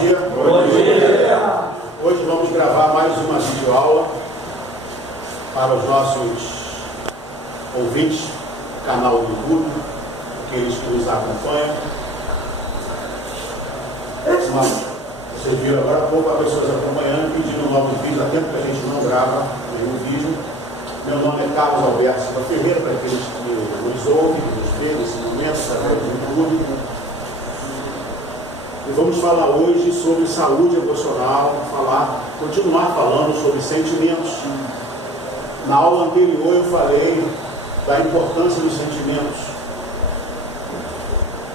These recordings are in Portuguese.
dia. Bom dia. Hoje vamos gravar mais uma videoaula para os nossos ouvintes do canal do YouTube, aqueles que nos acompanham. Vocês viram agora há pouco as pessoas acompanhando, pedindo novos vídeos, há tempo que a gente não grava nenhum vídeo. Meu nome é Carlos Alberto Silva Ferreira, para aqueles que nos ouvem, que nos vêem nesse momento, através do YouTube. E vamos falar hoje sobre saúde emocional, continuar falando sobre sentimentos. Na aula anterior eu falei da importância dos sentimentos.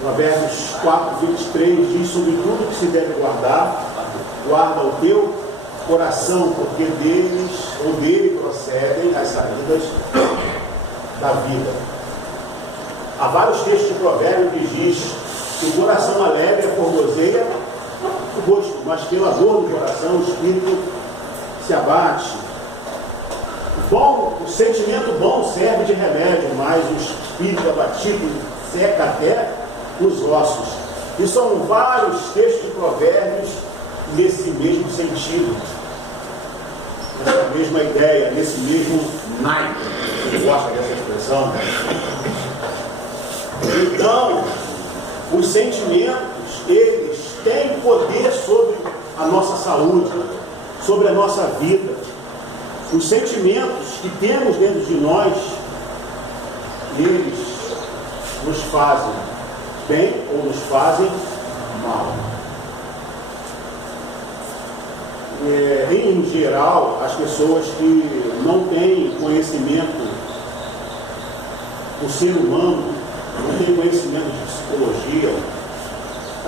Provérbios 4:23 diz: sobre tudo que se deve guardar, guarda o teu coração, porque dele procedem as saídas da vida. Há vários textos de Provérbios que diz que o coração alegre formoseia o rosto, mas pela dor do coração o espírito se abate. O sentimento bom serve de remédio, mas o espírito abatido seca até os ossos. E são vários textos de Provérbios nesse mesmo sentido, nessa mesma ideia, nesse mesmo naipe. Você gosta dessa expressão? Então, os sentimentos, eles têm poder sobre a nossa saúde, sobre a nossa vida. Os sentimentos que temos dentro de nós, eles nos fazem bem ou nos fazem mal. Em geral, as pessoas que não têm conhecimento do ser humano, não têm conhecimento de psicologia,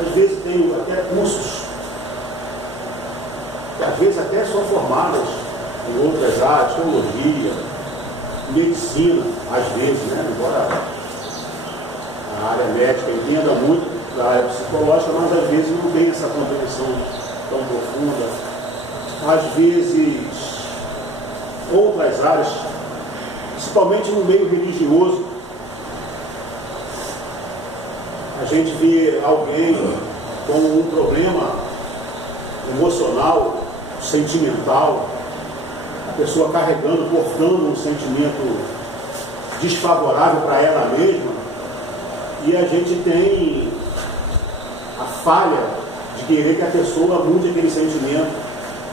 às vezes têm até cursos, que às vezes até são formadas em outras áreas, teologia, medicina, às vezes, né? Embora a área médica entenda muito da área psicológica, mas às vezes não tem essa compreensão tão profunda. Às vezes, outras áreas, principalmente no meio religioso, a gente vê alguém com um problema emocional, sentimental, a pessoa carregando, portando um sentimento desfavorável para ela mesma, e a gente tem a falha de querer que a pessoa mude aquele sentimento,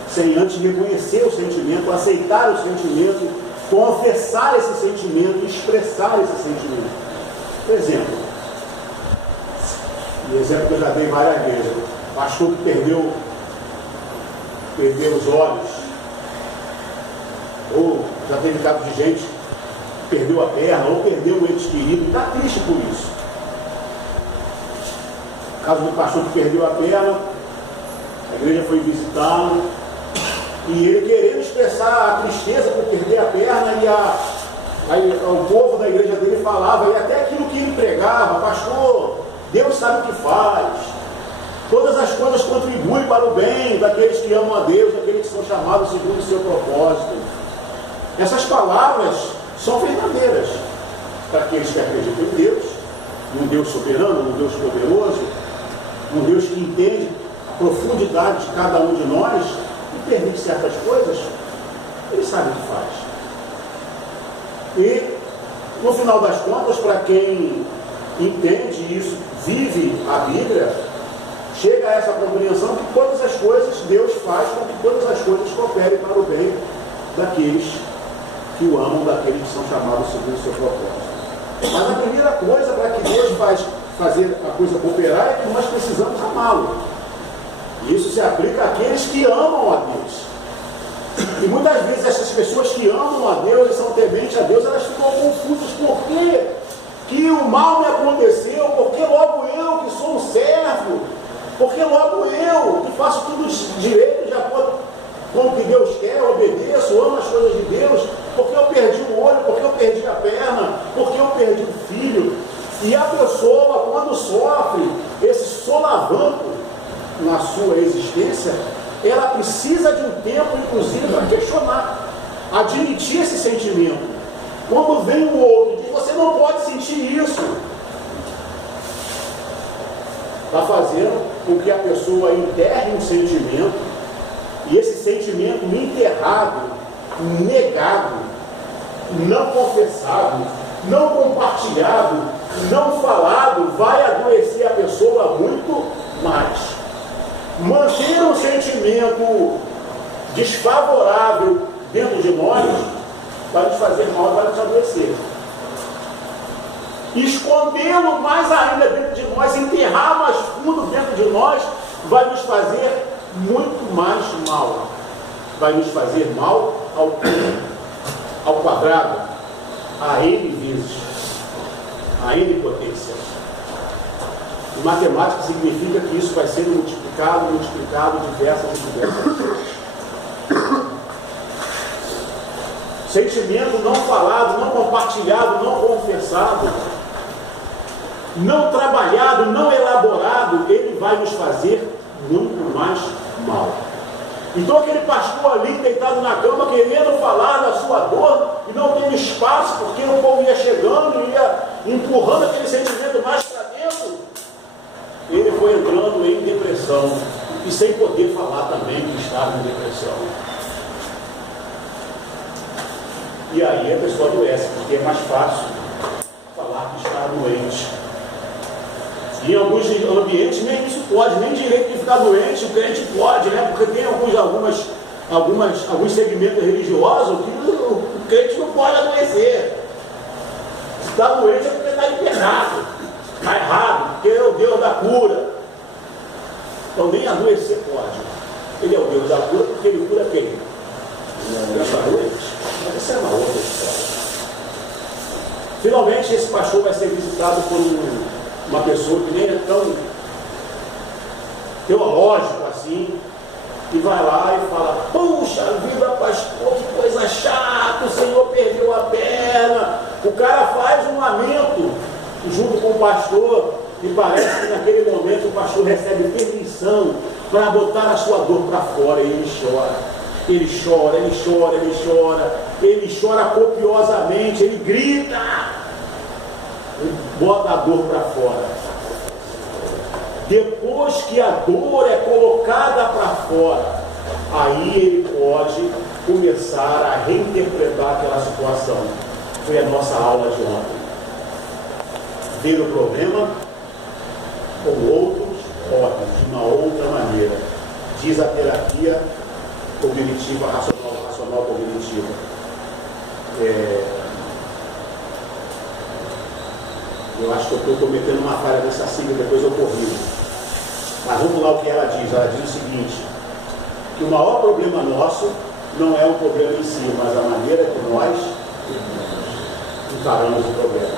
sem antes reconhecer o sentimento, aceitar o sentimento, confessar esse sentimento, expressar esse sentimento. Por exemplo, um exemplo que eu já dei várias vezes, o pastor que perdeu os olhos, ou já teve caso de gente que perdeu a perna, ou perdeu um ente querido, e está triste por isso. O caso do pastor que perdeu a perna, a igreja foi visitá-lo, e ele querendo expressar a tristeza por perder a perna, e o povo da igreja dele falava, e até aquilo que ele pregava: pastor, Deus sabe o que faz, todas as coisas contribuem para o bem daqueles que amam a Deus, daqueles que são chamados segundo o seu propósito. Essas palavras são verdadeiras para aqueles que acreditam em Deus, num Deus soberano, num Deus poderoso, num Deus que entende a profundidade de cada um de nós e permite certas coisas. Ele sabe o que faz. E, no final das contas, para quem entende isso, vive a Bíblia, chega a essa compreensão que todas as coisas Deus faz com que todas as coisas cooperem para o bem daqueles que o amam, daqueles que são chamados segundo o seu propósito. Mas a primeira coisa para que Deus fazer a coisa cooperar é que nós precisamos amá-lo. Isso se aplica àqueles que amam a Deus. E muitas vezes essas pessoas que amam a Deus e são tementes a Deus, elas ficam confusas. Por quê que o mal me aconteceu? Porque logo eu que sou um servo, porque logo eu que faço tudo direito de acordo com o que Deus quer, obedeço, amo as coisas de Deus, porque eu perdi o olho, porque eu perdi a perna, porque eu perdi o filho. E a pessoa, quando sofre esse solavanco na sua existência, ela precisa de um tempo, inclusive, para questionar, admitir esse sentimento. Quando vem o outro e diz: você não pode sentir isso, está fazendo com que a pessoa enterre um sentimento, e esse sentimento enterrado, negado, não confessado, não compartilhado, não falado, vai adoecer a pessoa muito mais. Manter um sentimento desfavorável dentro de nós vai nos fazer mal, vai nos adoecer. Escondê-lo mais ainda dentro de nós, enterrar mais fundo dentro de nós, vai nos fazer muito mais mal. Vai nos fazer mal ao quadrado, a N vezes, a N potência. E matemática significa que isso vai ser multiplicado diversas vezes. Sentimento não falado, não compartilhado, não confessado, não trabalhado, não elaborado, ele vai nos fazer muito mais mal. Então aquele pastor ali deitado na cama, querendo falar da sua dor, e não teve espaço, porque o povo ia chegando, ia empurrando aquele sentimento mais para dentro, ele foi entrando em depressão, e sem poder falar também que estava em depressão. E aí a pessoa adoece, porque é mais fácil falar que está doente. E em alguns ambientes nem isso pode, nem direito de ficar doente, o crente pode, né? Porque tem alguns segmentos religiosos que o crente não pode adoecer. Se está doente é porque está internado, está errado, porque é o Deus da cura. Então nem adoecer pode. Ele é o Deus da cura porque ele cura quem? Ele está doente. Mas essa é uma outra história. Finalmente esse pastor vai ser visitado por uma pessoa que nem é tão teológico assim, e vai lá e fala: puxa vida, pastor, que coisa chata, o Senhor perdeu a perna. O cara faz um lamento junto com o pastor, e parece que naquele momento o pastor recebe permissão para botar a sua dor para fora, e ele chora. Ele chora, ele chora, ele chora, ele chora copiosamente, ele grita, ele bota a dor para fora. Depois que a dor é colocada para fora, aí ele pode começar a reinterpretar aquela situação. Foi a nossa aula de ontem. Ver o problema com outros olhos, de uma outra maneira. Diz a terapia cognitiva, racional cognitiva. Eu acho que eu estou cometendo uma falha nessa sigla, depois eu corrijo. Mas vamos lá o que ela diz. Ela diz o seguinte: que o maior problema nosso não é o problema em si, mas a maneira que nós encaramos o problema.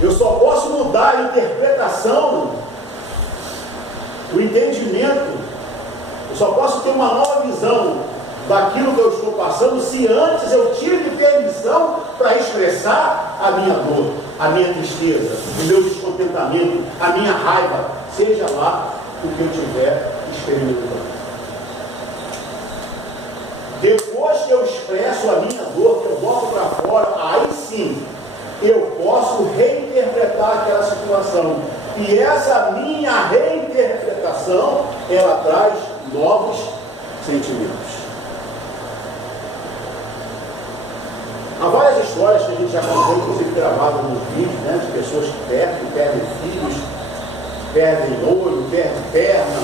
Eu só posso mudar a interpretação, o entendimento. Eu só posso ter uma nova visão daquilo que eu estou passando se antes eu tive permissão para expressar a minha dor, a minha tristeza, o meu descontentamento, a minha raiva, seja lá o que eu estiver experimentando. Depois que eu expresso a minha dor, que eu boto para fora, aí sim eu posso reinterpretar aquela situação. E essa minha reinterpretação, ela traz novos sentimentos. Há várias histórias que a gente já contou, inclusive gravadas nos vídeos, né, de pessoas que perdem filhos, perdem olho, perdem perna,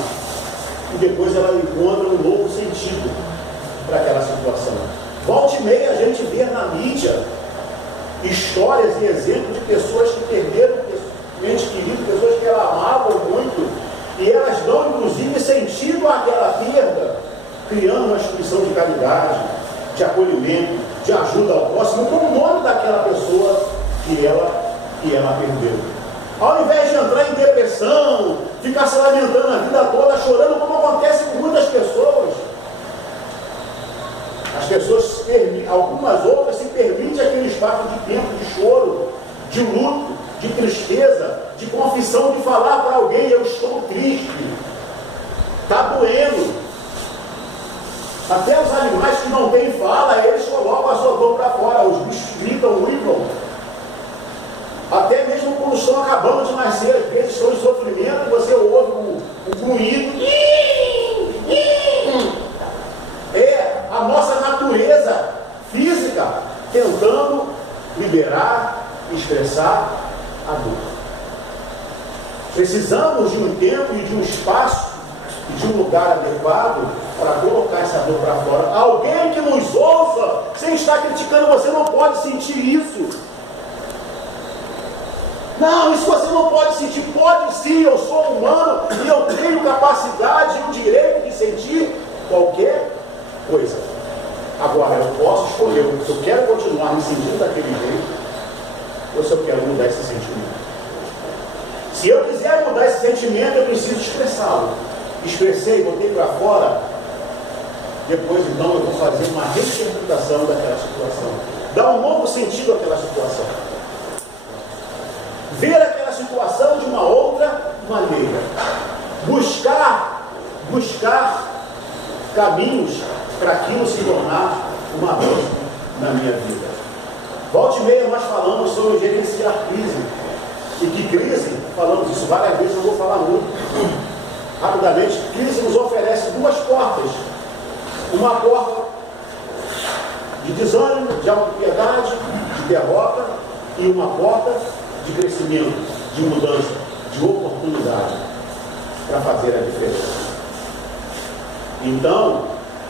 e depois ela encontra um novo sentido para aquela situação. Volta e meia a gente vê na mídia histórias e exemplos de pessoas que perderam entes queridos, pessoas que elas amavam muito, e elas dão inclusive sentido àquela perda, criando uma instituição de caridade, de acolhimento, de ajuda ao próximo, com o nome daquela pessoa que ela perdeu. Ao invés de entrar em depressão, ficar se lamentando a vida toda, chorando, como acontece com muitas pessoas. As pessoas, algumas outras, se permitem aquele espaço de tempo de choro, de luto, de tristeza, de confissão, de falar para alguém: eu estou triste, está doendo. Até os animais que não têm fala, eles colocam a sua dor para fora, os bichos gritam, uivam. Até mesmo quando estão acabando de nascer, às vezes estão em sofrimento, você ouve um grunhido. É a nossa natureza física tentando liberar, expressar a dor. Precisamos de um tempo e de um espaço e de um lugar adequado para colocar essa dor para fora. Alguém que nos ouça, sem estar criticando, você não pode sentir isso. Não, isso você não pode sentir. Pode sim, eu sou humano e eu tenho capacidade e o direito de sentir qualquer coisa. Agora, eu posso escolher se eu quero continuar me sentindo daquele jeito ou se eu quero mudar esse sentimento. Se eu quiser mudar esse sentimento, eu preciso expressá-lo. Expressei, botei para fora. Depois, então, eu vou fazer uma reinterpretação daquela situação. Dar um novo sentido àquela situação. Ver aquela situação de uma outra maneira. Buscar caminhos para aquilo se tornar uma bênção na minha vida. Volta e meia nós falamos sobre gerenciar crise. E que crise, falamos isso várias vezes, eu vou falar muito rapidamente. Crise nos oferece duas portas. Uma porta de desânimo, de autopiedade, de derrota, e uma porta de crescimento, de mudança, de oportunidade para fazer a diferença. Então,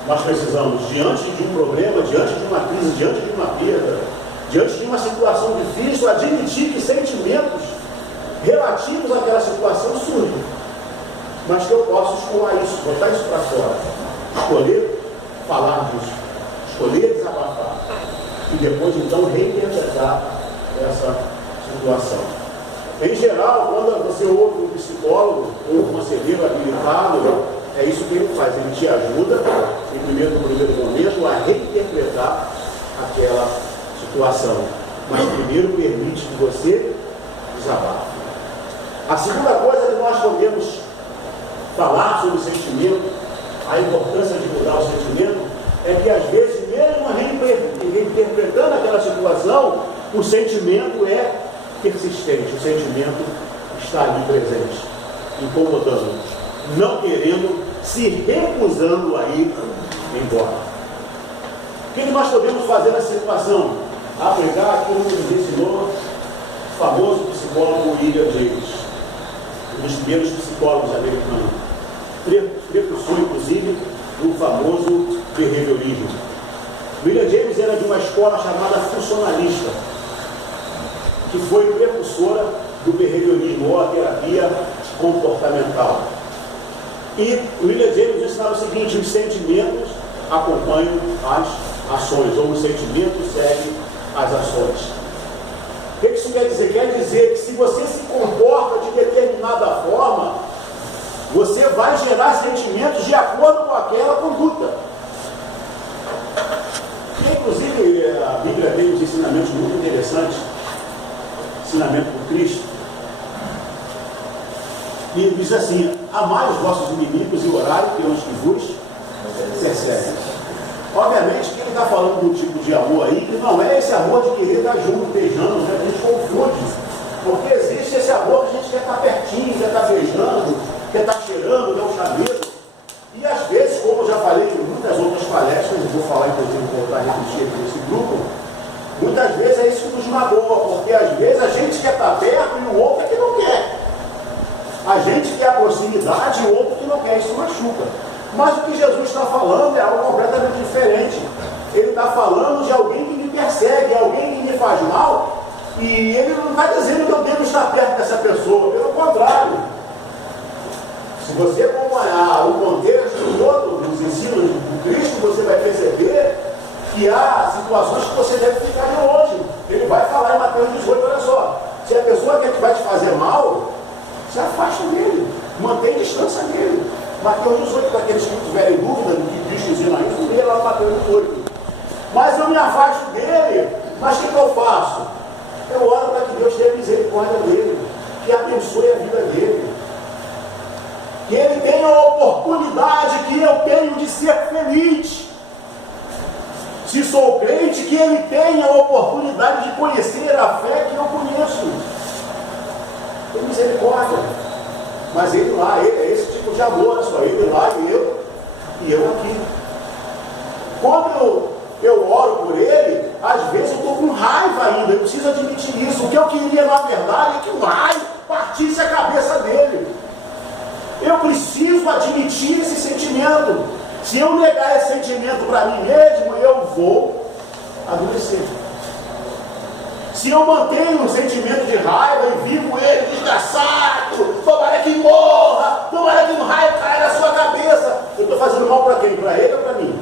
nós precisamos, diante de um problema, diante de uma crise, diante de uma perda, diante de uma situação difícil, admitir que sentimentos relativos àquela situação surgem, mas que eu posso escoar isso, botar isso para fora, escolher falar disso, escolher desabafar e depois então reinterpretar essa situação. Em geral, quando você ouve um psicólogo ou um conselheiro habilitado, é isso que ele faz, ele te ajuda no primeiro momento a reinterpretar aquela situação, mas primeiro permite que você desabafe. A segunda coisa que nós podemos falar sobre o sentimento, a importância de mudar o sentimento, é que às vezes, mesmo reinterpretando aquela situação, o sentimento é persistente, o sentimento está ali presente, incomodando, não querendo, se recusando a ir embora. O que nós podemos fazer nessa situação? Aplicar aquilo que nos ensinou o famoso psicólogo William James, um dos primeiros psicólogos americanos, precursor inclusive do famoso behaviorismo. William James era de uma escola chamada funcionalista, que foi precursora do behaviorismo ou a terapia comportamental. E William James ensinava o seguinte: os sentimentos acompanham as ações, ou os sentimentos seguem as ações. O que isso quer dizer? Quer dizer que se você se comporta de determinada forma, você vai gerar sentimentos de acordo com aquela conduta. E, inclusive, a Bíblia tem uns ensinamentos muito interessantes, ensinamento por Cristo, e diz assim: amai os vossos inimigos e orai pelos que vos perseguem. Obviamente que ele está falando de um tipo de amor aí que não é esse amor de querer estar junto, beijando, né? A gente confunde, porque existe esse amor que a gente quer estar pertinho, quer estar beijando, quer estar cheirando, quer um chaveiro. E às vezes, como eu já falei em muitas outras palestras, e vou falar inclusive, voltar a repetir aqui nesse grupo, muitas vezes é isso que nos magoa, porque às vezes a gente quer estar perto e o outro é que não quer. A gente quer a proximidade e o outro que não quer, isso machuca. Mas o que Jesus está falando é algo completamente diferente. Ele está falando de alguém que me persegue, alguém que me faz mal, e ele não está dizendo que eu devo estar perto dessa pessoa, pelo contrário. Se você acompanhar o contexto todo dos ensinos do Cristo, você vai perceber que há situações que você deve ficar de longe. Ele vai falar em Mateus 18, olha só, se a pessoa quer que vai te fazer mal, se afasta dele, mantém distância dele. Mateus 18, para aqueles que tiverem dúvida do que Cristo ensina isso, leia lá Mateus 18. Mas eu me afasto dele, mas o que eu faço? Eu oro para que Deus tenha misericórdia dele, que abençoe a vida dele, que ele tenha a oportunidade que eu tenho de ser feliz. Se sou crente, que ele tenha a oportunidade de conhecer a fé que eu conheço. Tem misericórdia. Mas ele lá, é esse tipo de amor, é só ele lá e eu aqui. Quando eu oro por ele, às vezes eu estou com raiva ainda, eu preciso admitir isso. O que eu queria na verdade é que o raio partisse a cabeça dele. Eu preciso admitir esse sentimento. Se eu negar esse sentimento para mim mesmo, eu vou adoecer. Se eu mantenho um sentimento de raiva e vivo ele desgraçado, tomara que morra, tomara que um raio caia na sua cabeça, eu estou fazendo mal para quem? Para ele ou para mim?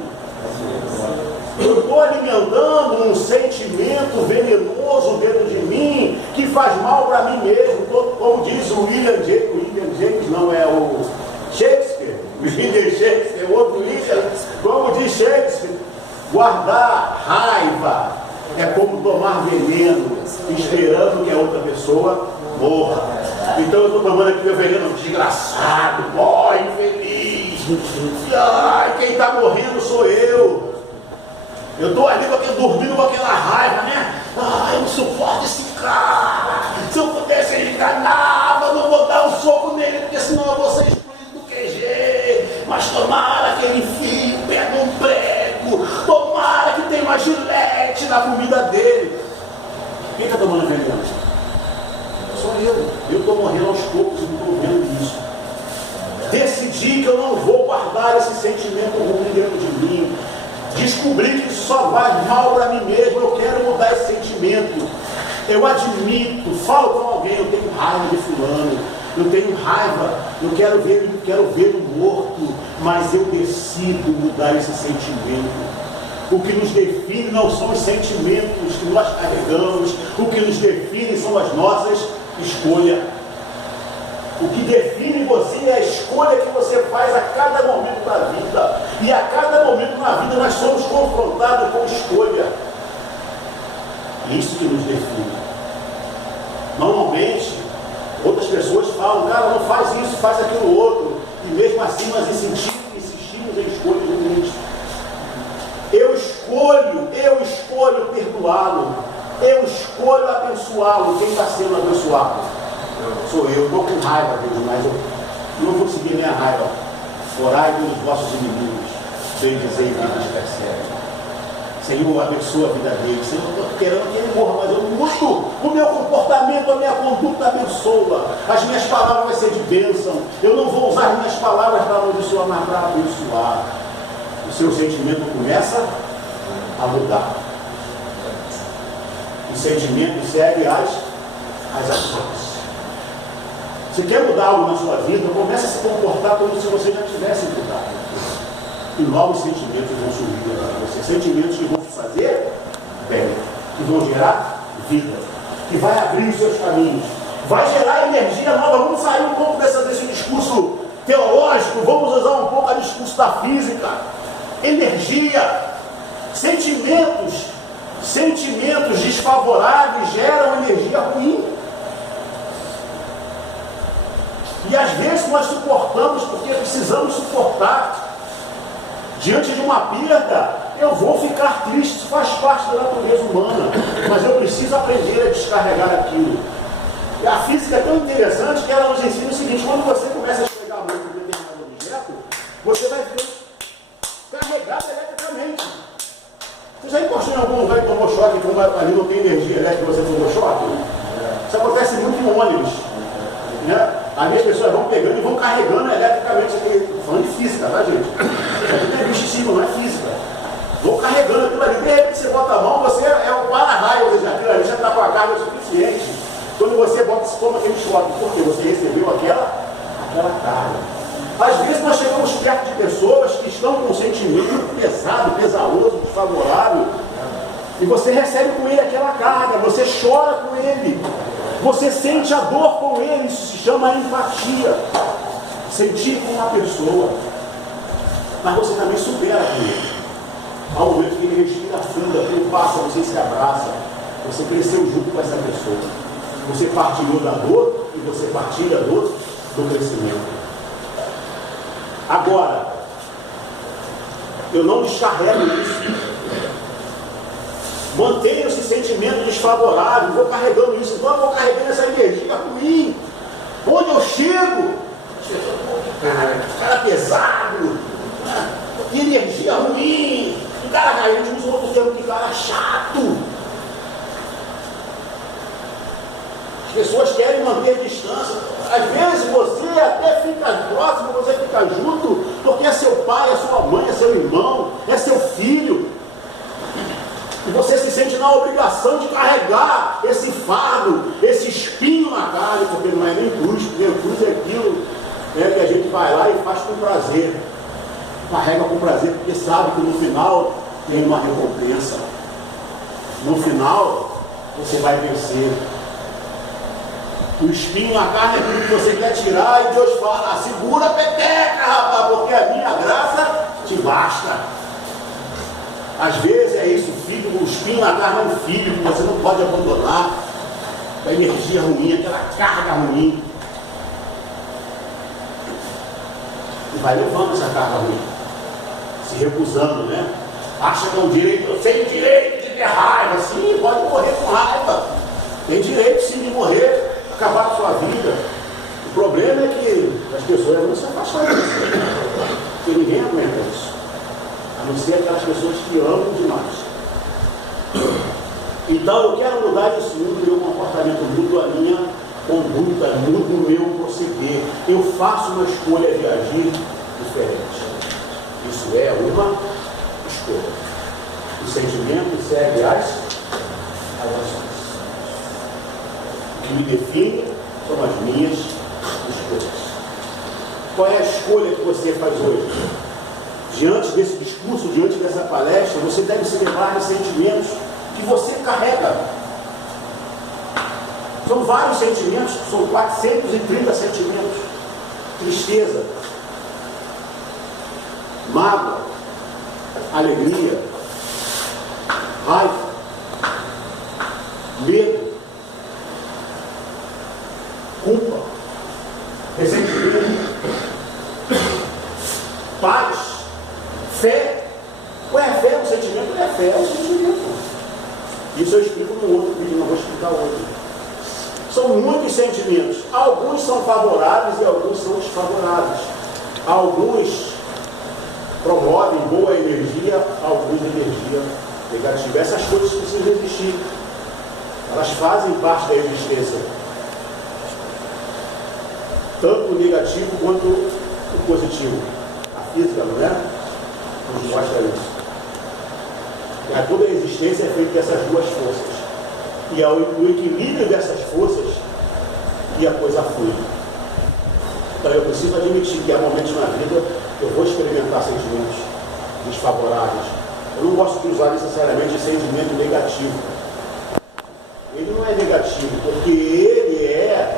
Eu estou alimentando um sentimento venenoso dentro de mim que faz mal para mim mesmo. Como diz o William James, não é o Shakespeare, William Shakespeare, outro William, como diz Shakespeare, guardar raiva é como tomar veneno, esperando que a outra pessoa morra. Então eu estou tomando aqui meu veneno, desgraçado, morre, infeliz. Ai, quem está morrendo sou eu. Eu estou ali dormindo com aquela raiva, né? Ah, eu não suporto esse cara. Se eu pudesse, ele enganava, eu não vou dar um soco nele, porque senão eu vou ser excluído do QG. Mas tomara que ele enfie o pé num prego. Tomara que tenha uma gilete na comida dele. Quem está tomando veneno? Sou eu. Eu estou morrendo aos poucos e não estou vendo isso. Decidi que eu não vou guardar esse sentimento ruim dentro de mim. Descobri que isso só faz mal para mim mesmo. Eu quero mudar esse sentimento. Eu admito, falo com alguém, eu tenho raiva de fulano, eu tenho raiva, eu quero vê-lo morto, mas eu decido mudar esse sentimento. O que nos define não são os sentimentos que nós carregamos, o que nos define são as nossas escolhas. O que define você é a escolha que você faz a cada momento da vida. E a cada momento na vida nós somos confrontados com escolha. Isso que nos define. Normalmente, outras pessoas falam, cara, não faz isso, faz aquilo outro. E mesmo assim nós insistimos em escolhas ruins. Eu escolho perdoá-lo. Eu escolho abençoá-lo. Quem está sendo abençoado? Sou eu. Estou com raiva dele, mas eu não vou seguir minha raiva. Orai pelos vossos inimigos. Bendizei e vidas perseguem. Senhor, abençoa a vida dele. Senhor, eu estou querendo que ele morra, mas eu mudo o meu comportamento, a minha conduta abençoa. As minhas palavras vão ser de bênção. Eu não vou usar as minhas palavras para amaldiçoar, mas para abençoar. O seu sentimento começa a mudar. O sentimento segue as ações. Você quer mudar algo na sua vida, comece a se comportar como se você já tivesse mudado. E novos sentimentos vão surgir para você. Sentimentos que vão te fazer bem, que vão gerar vida, que vai abrir os seus caminhos, vai gerar energia nova. Vamos sair um pouco desse discurso teológico, vamos usar um pouco o discurso da física. Energia, sentimentos desfavoráveis geram energia ruim. E às vezes nós suportamos porque precisamos suportar. Diante de uma perda, eu vou ficar triste, isso faz parte da natureza humana, mas eu preciso aprender a descarregar aquilo. E a física é tão interessante que ela nos ensina o seguinte: quando você começa a esfregar a mão em um determinado objeto, você vai ver carregado eletricamente. Você já encostou em algum lugar e tomou choque, como ali não tem energia elétrica, você tomou choque? Isso acontece muito em ônibus, né? Aí as pessoas vão pegando e vão carregando eletricamente, aqui, falando de física, tá, gente? Isso aqui não é misticismo, não é física. Vão carregando aquilo ali, de repente você bota a mão, você é um para-raio, ou seja, aquilo ali já está com a carga suficiente. Quando você bota, você toma aquele choque, porque você recebeu aquela carga. Às vezes nós chegamos perto de pessoas que estão com um sentimento pesado, pesaroso, desfavorável, e você recebe com ele aquela carga, você chora com ele. Você sente a dor com ele, isso se chama empatia. Sentir com uma pessoa. Mas você também supera com ele. Há um momento que ele respira fundo, aquilo passa, você se abraça. Você cresceu junto com essa pessoa. Você partilhou da dor e você partilha do crescimento. Agora, eu não descarrego isso. Mantenho esse sentimento desfavorável, vou carregando isso, então eu vou carregando essa energia ruim. Onde eu chego, cara pesado, que energia ruim, que cara, a gente usa outro termo, que cara chato. As pessoas querem manter distância. Às vezes você até fica próximo, você fica junto, porque é seu pai, é sua mãe, é seu irmão, é seu filho. E você se sente na obrigação de carregar esse fardo, esse espinho na carne, porque não é nem cruz, porque cruz é aquilo que a gente vai lá e faz com prazer. Carrega com prazer, porque sabe que no final tem uma recompensa. No final, você vai vencer. O espinho na carne é aquilo que você quer tirar e Deus fala, segura a peteca, rapaz, porque a minha graça te basta. Às vezes é isso, o espinho na carne é um filho que você não pode abandonar, a energia ruim, aquela carga ruim. E vai levando essa carga ruim, se recusando, né? Acha que é um direito, eu tenho direito de ter raiva, sim, pode morrer com raiva. Tem direito sim de morrer, acabar com a sua vida. O problema é que as pessoas vão se afastar disso, porque ninguém aguenta isso. A não ser aquelas pessoas que amam demais. Então eu quero mudar isso, mudo o meu comportamento, mudo a minha conduta, mudo o meu proceder. Eu faço uma escolha de agir diferente. Isso é uma escolha. O sentimento segue as ações. O que me define são as minhas escolhas. Qual é a escolha que você faz hoje? Diante desse discurso, diante dessa palestra, você deve se levar de sentimentos que você carrega. São vários sentimentos, são 430 sentimentos. Tristeza, mágoa, alegria, raiva, medo, culpa, ressentimento, paz, fé. Ué, fé é um sentimento? Não é fé, é um sentimento. Isso eu explico num outro vídeo, não vou explicar hoje. São muitos sentimentos. Alguns são favoráveis e alguns são desfavoráveis. Alguns promovem boa energia, alguns energia negativa. Essas coisas precisam existir. Elas fazem parte da existência. Tanto o negativo quanto o positivo. A física, não é? Nos mostra isso. Toda a existência é feita dessas duas forças. E ao equilíbrio dessas forças que a coisa flui. Então eu preciso admitir que há momentos na vida eu vou experimentar sentimentos desfavoráveis. Eu não gosto de usar necessariamente sentimento negativo. Ele não é negativo, porque ele é,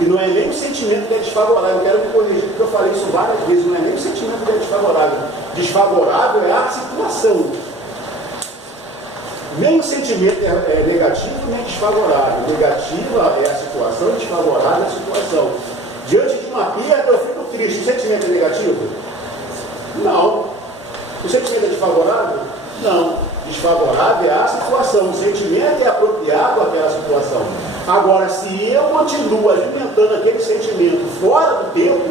e não é nem o sentimento que é desfavorável. Eu quero me corrigir, porque eu falei isso várias vezes, não é nem o sentimento que é desfavorável. Desfavorável é a situação. Nem o sentimento é negativo, nem desfavorável. Negativa é a situação, desfavorável é a situação. Diante de uma perda, eu fico triste. O sentimento é negativo? Não. O sentimento é desfavorável? Não. Desfavorável é a situação. O sentimento é apropriado àquela situação. Agora, se eu continuo alimentando aquele sentimento fora do tempo,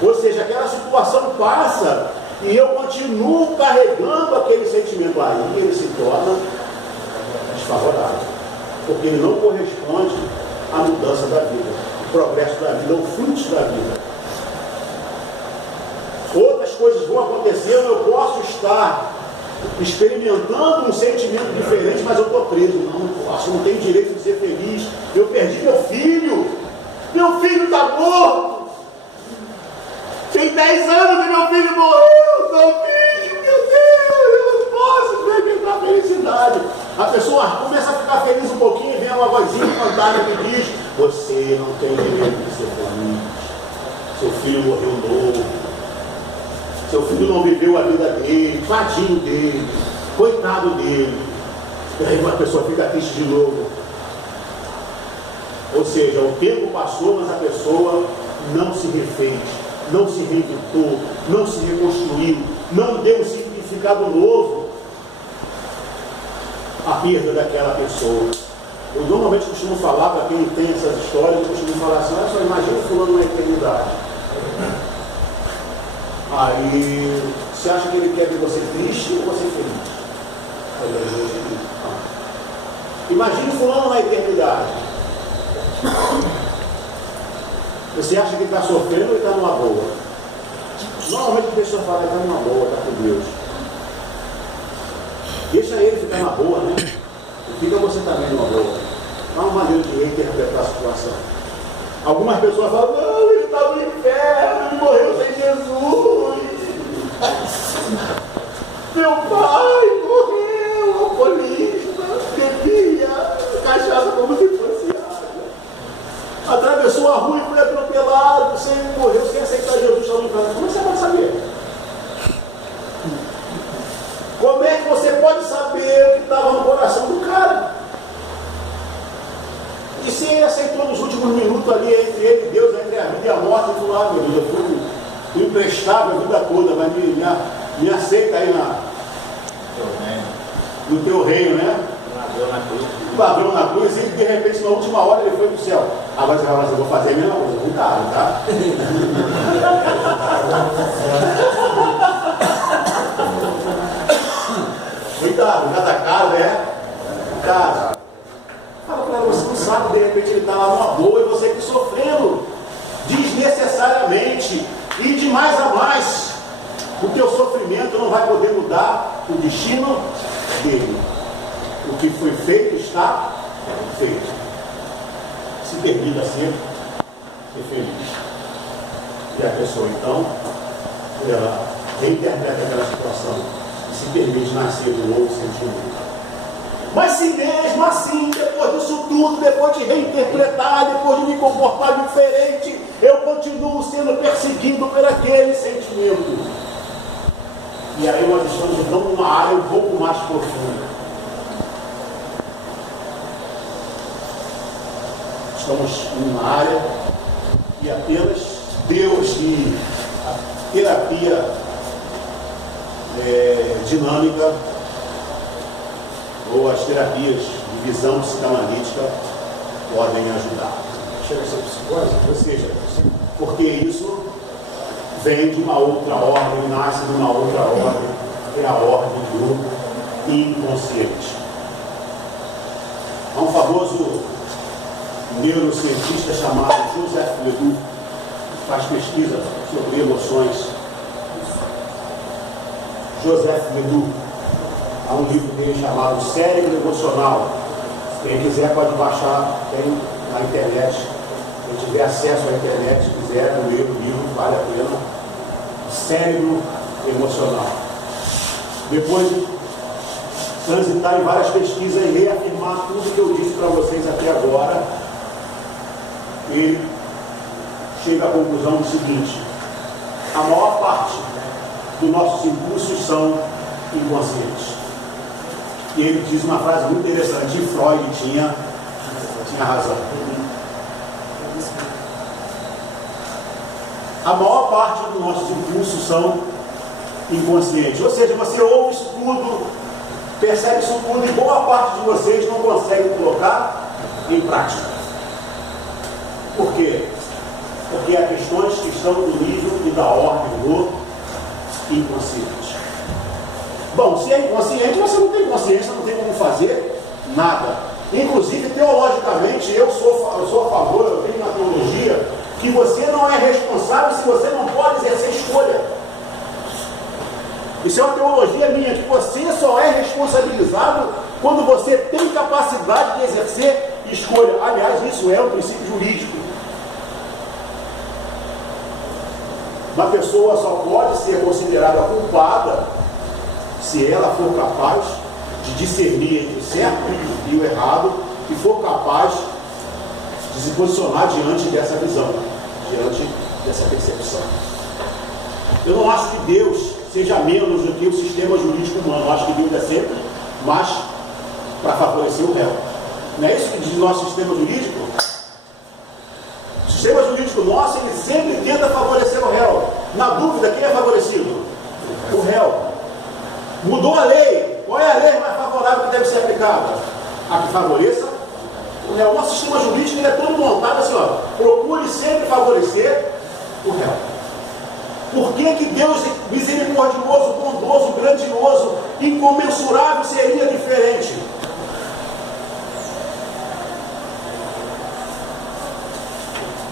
ou seja, aquela situação passa e eu continuo carregando aquele sentimento aí, ele se torna desfavorável, porque ele não corresponde à mudança da vida, o progresso da vida, o fluxo da vida. Outras coisas vão acontecendo, eu posso estar experimentando um sentimento diferente, mas eu estou preso, não posso, não tenho direito de ser feliz. Eu perdi meu filho está morto, tem 10 anos que meu filho morreu, meu Deus, eu não posso experimentar felicidade. A pessoa começa a ficar feliz um pouquinho e vem uma vozinha fantástica que diz: você não tem direito de ser feliz, seu filho morreu novo, seu filho não viveu a vida dele, tadinho dele, coitado dele. E aí uma pessoa fica triste de novo. Ou seja, o tempo passou, mas a pessoa não se refez, não se reinventou, não se reconstruiu, não deu um significado novo à perda daquela pessoa. Eu normalmente costumo falar, para quem tem essas histórias, eu costumo falar assim: olha só, imagina fulano na eternidade. Aí, você acha que ele quer ver você triste ou você feliz? Imagine fulano na eternidade. Você acha que ele está sofrendo ou ele está numa boa? Normalmente a pessoa fala que está numa boa, está com Deus. Deixa ele ficar na boa, né? E fica você também numa boa. É uma maneira de reinterpretar a situação. Algumas pessoas falam, não, ele está no inferno, ele morreu sem Jesus. Meu pai morreu, alcoolista, bebia cachaça como se fosse água. Atravessou a rua e foi atropelado, morreu sem aceitar Jesus, está no inferno. Como você vai saber? Como é que você pode saber o que estava no coração do cara? E se ele aceitou nos últimos minutos ali, entre ele e Deus, entre a vida e a morte, ele falou, ah, meu Deus, eu fui imprestável a vida toda, mas me aceita aí no teu reino, né? Ladrão na cruz, e de repente na última hora ele foi para o céu. Agora você vai falar assim, eu vou fazer a mesma coisa. Cuidado, tá? Cuidado, cada caso é caso. Fala para você, não sabe, de repente ele está lá numa boa e você aqui sofrendo desnecessariamente e de mais a mais. O teu sofrimento não vai poder mudar o destino dele. O que foi feito está feito. Se permita ser feliz. E a pessoa então, ela reinterpreta aquela situação e se permite nascer de novo sentimento. Mas se mesmo assim, depois disso tudo, depois de reinterpretar, depois de me comportar diferente, eu continuo sendo perseguido por aquele sentimento. E aí nós estamos então numa área um pouco mais profunda. Estamos numa área que apenas Deus e a terapia dinâmica ou as terapias de visão psicanalítica podem ajudar. Chega a ser psicose? Ou seja, porque isso vem de uma outra ordem, nasce de uma outra ordem, é a ordem do inconsciente. Há um famoso neurocientista chamado Joseph Ledoux, que faz pesquisa sobre emoções. Joseph Ledoux, há um livro dele chamado Cérebro Emocional. Quem quiser pode baixar, tem na internet. Quem tiver acesso à internet, quiser ler o livro, vale a pena. Cérebro Emocional. Depois de transitar em várias pesquisas e reafirmar tudo que eu disse para vocês até agora, ele chega à conclusão do seguinte: a maior parte dos nossos impulsos são inconscientes. E ele diz uma frase muito interessante, e Freud tinha razão. A maior parte dos nossos impulsos são inconscientes. Ou seja, você ouve isso tudo, percebe isso tudo, e boa parte de vocês não consegue colocar em prática. Por quê? Porque há questões que estão no nível e da ordem do inconsciente. Bom, se é inconsciente, você não tem consciência, não tem como fazer nada. Inclusive, teologicamente, eu sou a favor, eu tenho na teologia, que você não é responsável se você não pode exercer escolha. Isso é uma teologia minha, que você só é responsabilizado quando você tem capacidade de exercer escolha. Aliás, isso é um princípio jurídico. Uma pessoa só pode ser considerada culpada se ela for capaz de discernir entre o certo e o errado e for capaz de se posicionar diante dessa visão, diante dessa percepção. Eu não acho que Deus seja menos do que o sistema jurídico humano. Eu acho que Deus é sempre mais para favorecer o réu. Não é isso que diz o nosso sistema jurídico? O sistema jurídico nosso, ele sempre tenta favorecer o réu. Na dúvida, quem é favorecido? O réu. Mudou a lei. Qual é a lei mais favorável que deve ser aplicada? A que favoreça o réu. O nosso sistema jurídico, ele é todo montado assim, ó. Procure sempre favorecer o réu. Por que que Deus misericordioso, bondoso, grandioso, incomensurável seria diferente?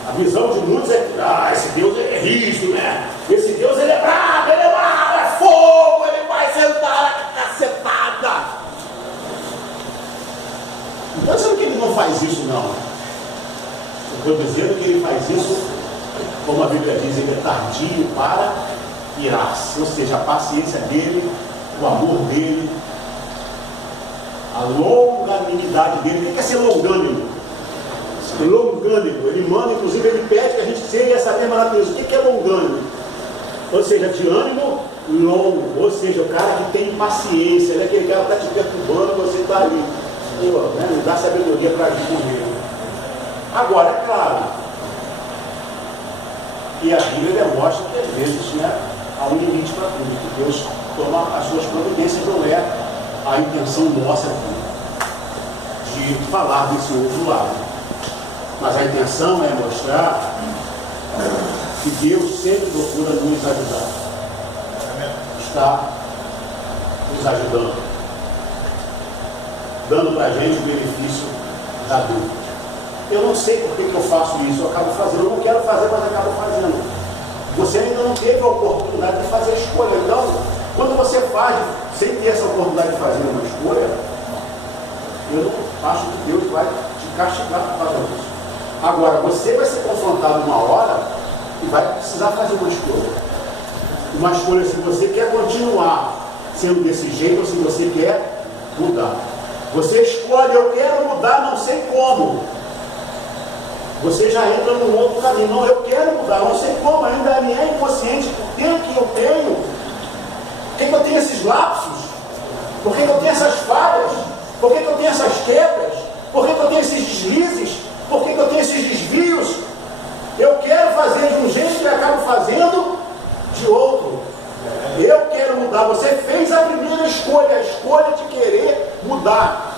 A visão de muitos é que esse Deus é rígido, né? Esse Deus ele é bravo, é fogo, ele vai sentar a cacetada. Não estou dizendo que ele não faz isso, não. Estou dizendo que ele faz isso, como a Bíblia diz, ele é tardio para irar-se. Ou seja, a paciência dele, o amor dele, a longanimidade dele. O que é ser longânimo? Longânimo, ele manda, inclusive ele pede que a gente seja essa mesma natureza. O que é longânimo? Ou seja, de ânimo longo, ou seja, o cara que tem paciência, ele é aquele cara que está te perturbando, você está ali, me dá sabedoria para agir com ele. Agora, é claro, e a Bíblia demonstra que às vezes há um limite para tudo, que Deus toma as suas providências, não é a intenção nossa aqui de falar desse outro lado. Mas a intenção é mostrar que Deus sempre procura nos ajudar. Está nos ajudando. Dando para a gente o benefício da dúvida. Eu não sei por que eu faço isso, eu acabo fazendo. Eu não quero fazer, mas acabo fazendo. Você ainda não teve a oportunidade de fazer a escolha. Então, quando você faz, sem ter essa oportunidade de fazer uma escolha, eu não acho que Deus vai te castigar por causa disso. Agora, você vai ser confrontado uma hora e vai precisar fazer uma escolha. Uma escolha se você quer continuar sendo desse jeito ou se você quer mudar. Você escolhe, eu quero mudar, não sei como. Você já entra num outro caminho. Não, eu quero mudar, não sei como, ainda me é inconsciente. Por que eu tenho? Por que eu tenho esses lapsos? Por que eu tenho essas falhas? Por que eu tenho essas quebras? Por que eu tenho esses deslizes? Por que eu tenho esses desvios? Eu quero fazer de um jeito e acabo fazendo de outro. Eu quero mudar. Você fez a primeira escolha, a escolha de querer mudar.